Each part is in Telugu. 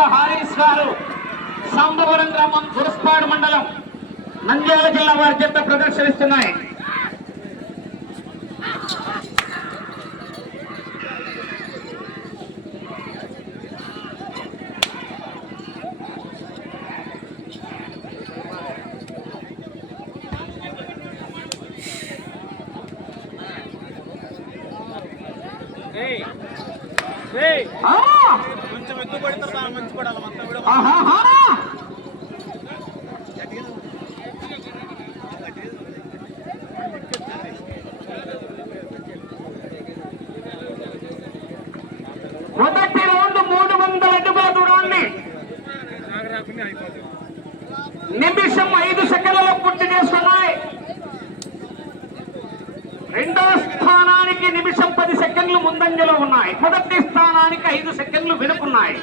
దూదేకుల హారీస్ గారు సాంబవరం గ్రామం గురస్పాడు మండలం నంద్యాల జిల్లా వారి చేత ప్రదర్శనిస్తున్నాయి. మొదటి రౌండ్ మూడు వందల అడుగుల దూరాన్ని. నిమిషం ఐదు సెకండ్లలో పూర్తి చేస్తున్నాయి. రెండో స్థానానికి నిమిషం పది సెకండ్లు ముందంజలో ఉన్నాయి. మొదటి స్థానానికి ఐదు సెకండ్లు వెనుకున్నాయి.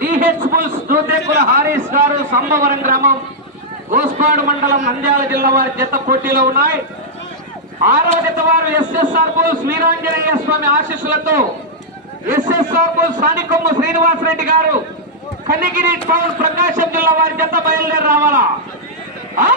డిహెచ్ బుల్స్ దూదేకుల హారీస్ గారు సంబవరం గ్రామం గోస్పాడు మండలం నంద్యాల జిల్లా వారి జత పోటీలో ఉన్నాయి ఆరవ జత వారు ఎస్ఎస్ఆర్ బుల్స్ వీరాంజనేయ స్వామి ఆశీస్సులతో ఎస్ఎస్ఆర్ బుల్స్ సానికొమ్మ శ్రీనివాసరెడ్డి గారు కనిగిరి టౌన్ ప్రకాశం జిల్లా వారి జత బయలుదేరి రావాలా ఆ!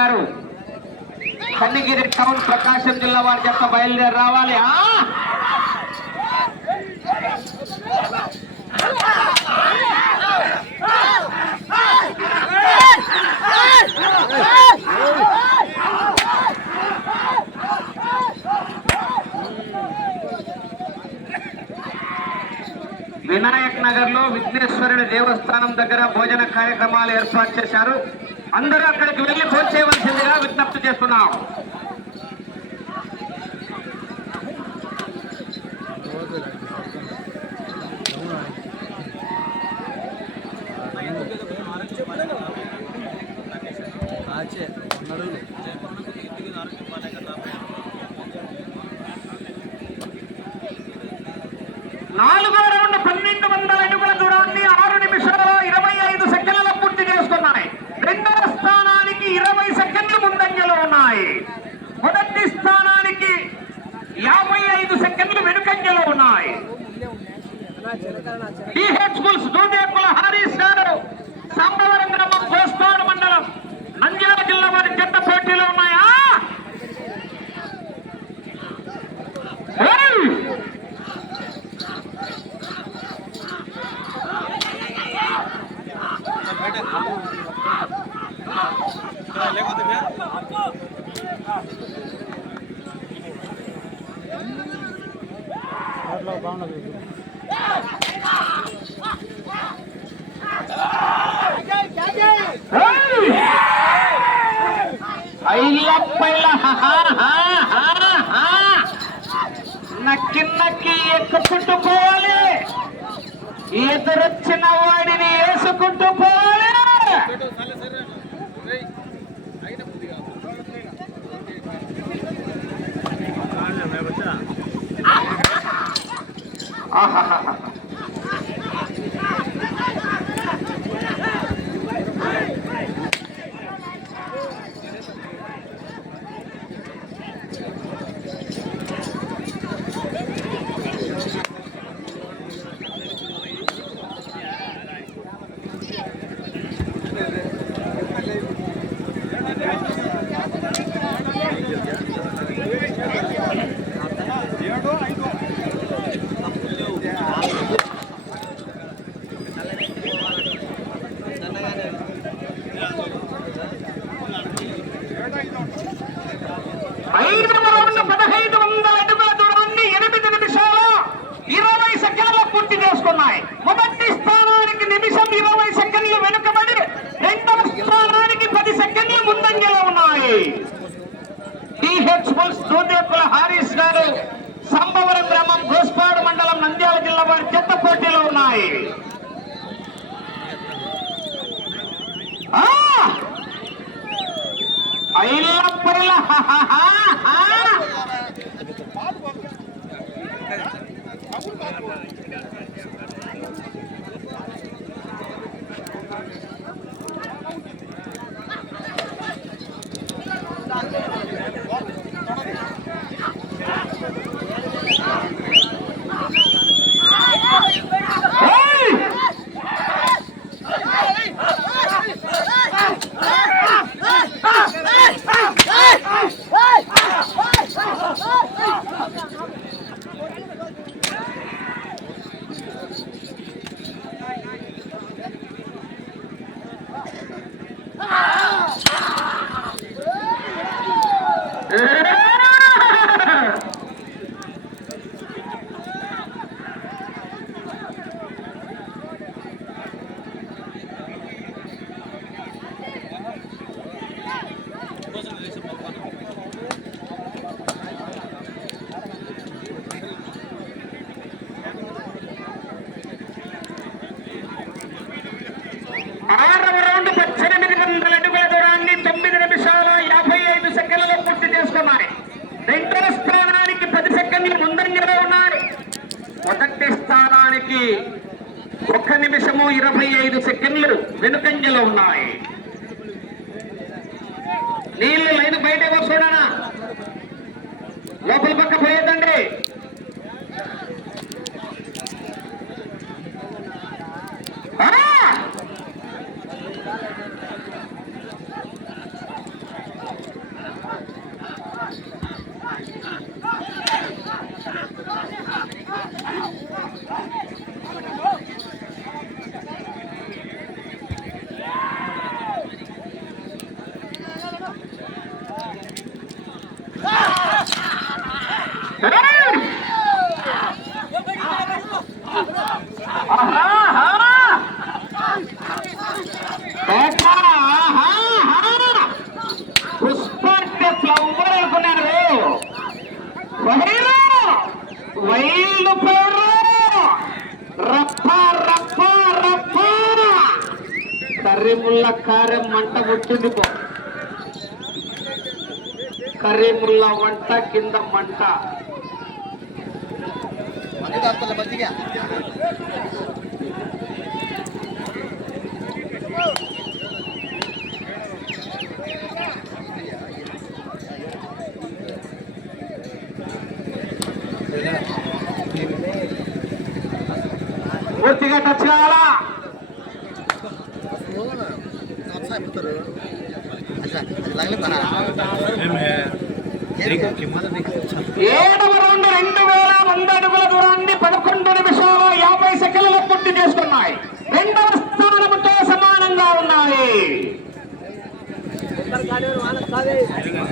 గారు. కన్నిగిరి టౌన్ ప్రకాశం జిల్లా వారి చెత్త బయలుదేరి రావాలి. వినాయక్ నగర్లో విఘ్నేశ్వరుడి దేవస్థానం దగ్గర భోజన కార్యక్రమాలు ఏర్పాటు చేశారు. అందరూ అక్కడికి వెళ్ళి చేయవలసిందిగా విజ్ఞప్తి చేస్తున్నాం ఆచే నడులు నాలుగో రౌండ్ పన్నెండు వందల అడుగుల దూరాన్ని ఆరు నిమిషాల ఇరవై ఐదు సెకండ్ల పూర్తి చేసుకున్నాయి రెండవ స్థానానికి ఇరవై సెకండ్లు ముందంజలో ఉన్నాయి మొదటి స్థానానికి యాభై ఐదు సెకండ్లు వెనుకంజలో ఉన్నాయి డిహెచ్ బుల్స్ దూదేకుల హరీష్ గారు సాంబవరం గ్రామం కోస్తాడు మండలం నంద్యాల జిల్లా వారి జట్ట పోటీలో ఉన్నాయా? బాగున్నది Nazareth ఉన్నాయి. మొదటి స్థానానికి నిమిషం ఇరవై సెకండ్లు వెనుకబడి రెండవ స్థానానికి పది సెకండ్లు ముందంజలో ఉన్నాయి. బుల్స్ దూదేపుల హారీస్ గారు సంభవరం గ్రామం గోస్పాడు మండలం నంద్యాల జిల్లా వారి చెత్త పోటీలో ఉన్నాయి. ఆ! ఐలప్పర్ల హహహహ. ఏయ్! ఆరవ రౌండ్ పద్దెనిమిది వందల అడుగుల దూరాన్ని తొమ్మిది నిమిషాల యాభై ఐదు సెకండ్లలో పూర్తి చేసుకున్నాయి రెండవ స్థానానికి మీ ముందంజలో ఉన్నారు. మొదటి స్థానానికి ఒక నిమిషము ఇరవై ఐదు సెకండ్లు వెనుకంజలో ఉన్నాయి. నీళ్ళు లైన్ బయట చూడనా లోపల పక్క పోయేదండి వైలు పేరు రప్ప రప్ప రప్ప కర్రీముల్ల కారం మంట పుట్టింది కర్రీముల్ల వంట కింద మంట. పూర్తిగా టచ్ కావాలా ఏడవ రౌండ్ రెండు వేల వంద అడుగుల దూరాన్ని పదకొండు నిమిషాలు యాభై సెకండ్లు పూర్తి చేసుకున్నాయి. రెండవ స్థానంతో సమానంగా ఉన్నాయి.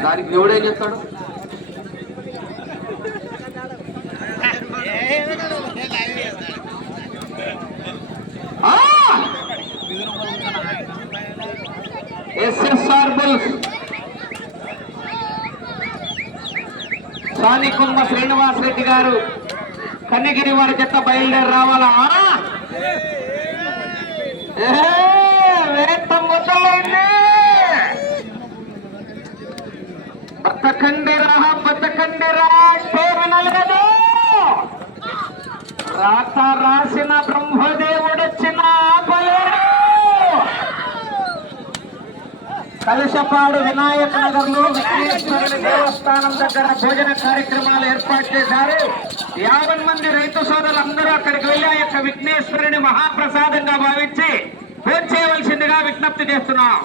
దానికి ఎవడేం చెప్తాడు ఎస్ఎస్ఆర్ బుల్స్ సానికుమ్మ శ్రీనివాస్ రెడ్డి గారు కన్నగిరి వారి చెత్త బయలుదేరి రావాలా? ఏ, వేట మొదలైంది. బతకండిరా వినలేదు రాత రాసిన బ్రహ్మదేవుడొచ్చిన ఆపలేడు కలశపాడు వినాయక నగర్లో విఘ్నేశ్వరుని దేవస్థానం దగ్గర భోజన కార్యక్రమాలు ఏర్పాటు చేశారు. యాభై మంది రైతు సోదరులందరూ అక్కడికి వెళ్ళి ఆ యొక్క విఘ్నేశ్వరుని మహాప్రసాదంగా భావించి భోజనం చేయవలసిందిగా విజ్ఞప్తి చేస్తున్నాం.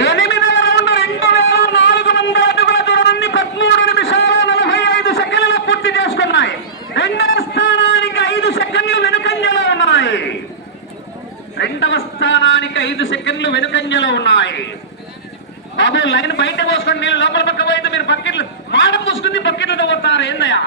ఎనిమిదవ రౌండ్ రెండు వేల నాలుగు వందల అడుగుల దూరాన్ని పదమూడు నిమిషాల నలభై ఐదు సెకండ్లు పూర్తి చేసుకున్నాయి. రెండవ స్థానానికి ఐదు సెకండ్లు వెనుకంజలో ఉన్నాయి. రెండవ స్థానానికి ఐదు సెకండ్లు వెనుకంజలో ఉన్నాయి. బాబు లైన్ బయట పోసుకొని నేను లోపల పక్క పోయితే మీరు బకెట్లు మాడం మూసుకుంది బకెట్లు పోతారు. ఏందయ్యా?